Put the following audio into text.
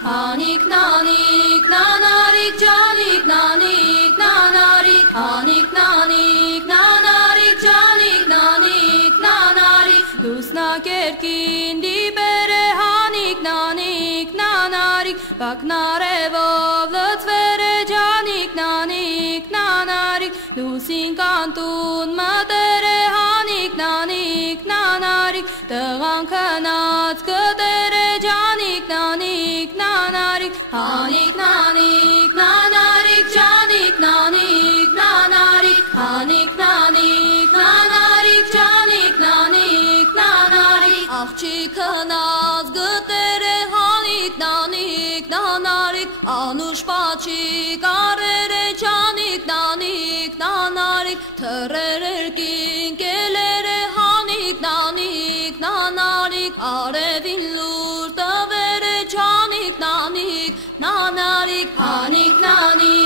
Հանիկ նանիկ նանարիկ ջանիկ նանիկ նանարիկ Հանիկ նանիկ նանարիկ ջանիկ նանիկ նանարիկ Լուսնակերկին դիպերը հանիկ նանիկ նանարիկ Բակնարևով լծվեր է ջանիկ նանիկ նանարիկ Լուսին կանտուն մտեր է հանիկ նանիկ նանարիկ Տղան քնած կտեր է ջանիկ նանիկ նանարիկ Հանիկ նանիկ նանարիկ ջանիկ նանիկ նանարիկ Հանիկ նանիկ նանարիկ ջանիկ նանիկ նանարիկ Աղջիկ քնած գտեր է հանիկ նանիկ նանարիկ Անուշ պաչիկ արեր է ջանիկ նանիկ նանարիկ Թռեր երկին կելեր է հանիկ նանիկ նանարիկ Արևին լուր տվեր է ջանիկ նանիկ նանարիկ Հանիկ նանիկ